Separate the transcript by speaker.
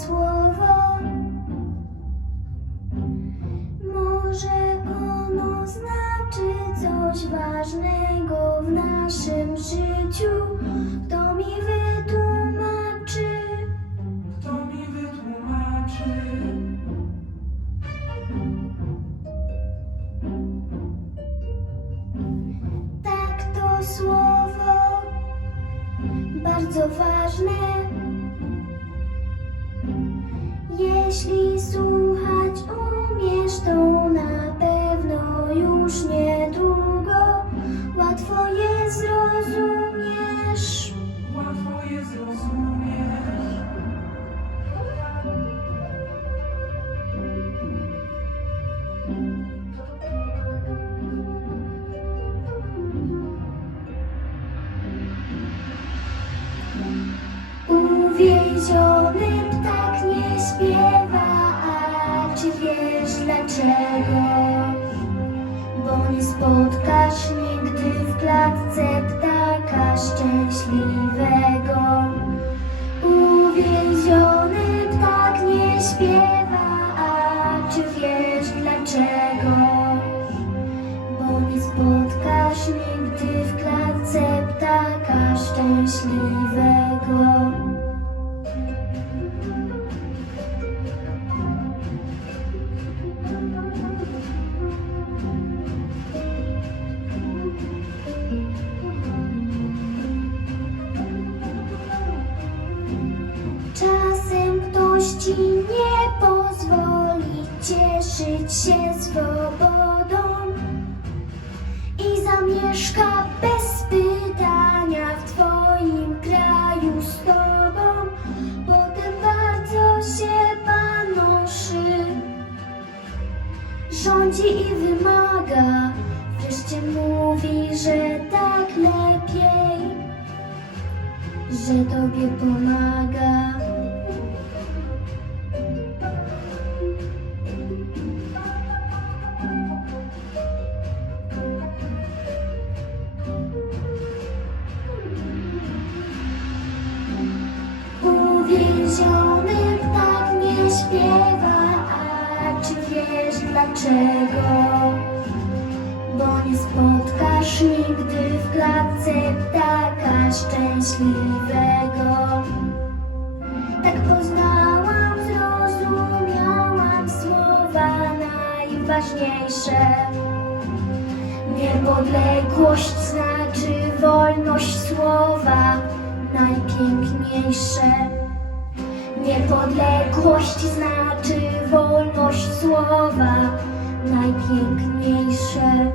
Speaker 1: słowo. Może ono znaczy coś ważnego w naszym życiu. Kto mi wytłumaczy?
Speaker 2: Kto mi wytłumaczy?
Speaker 1: Tak to słowo bardzo ważne. Jeśli słuchać umiesz, to na pewno już niedługo łatwo je zrozumiesz.
Speaker 2: Łatwo je zrozumieć.
Speaker 1: Uwięziony wiesz dlaczego? Bo nie spotkasz nigdy w klatce ptaka szczęśliwego. Uwięziony ptak nie śpiewa, a czy wiesz dlaczego? Bo nie spotkasz nigdy w klatce ptaka szczęśliwego. Ci nie pozwoli cieszyć się swobodą i zamieszka bez pytania w twoim kraju z tobą. Potem bardzo się panoszy, rządzi i wymaga. Wreszcie mówi, że tak lepiej, że tobie pomaga. Dlaczego? Bo nie spotkasz nigdy w klatce ptaka szczęśliwego. Tak poznałam, zrozumiałam słowa najważniejsze. Niepodległość znaczy wolność słowa najpiękniejsze. Niepodległość znaczy wolność słowa najpiękniejsze.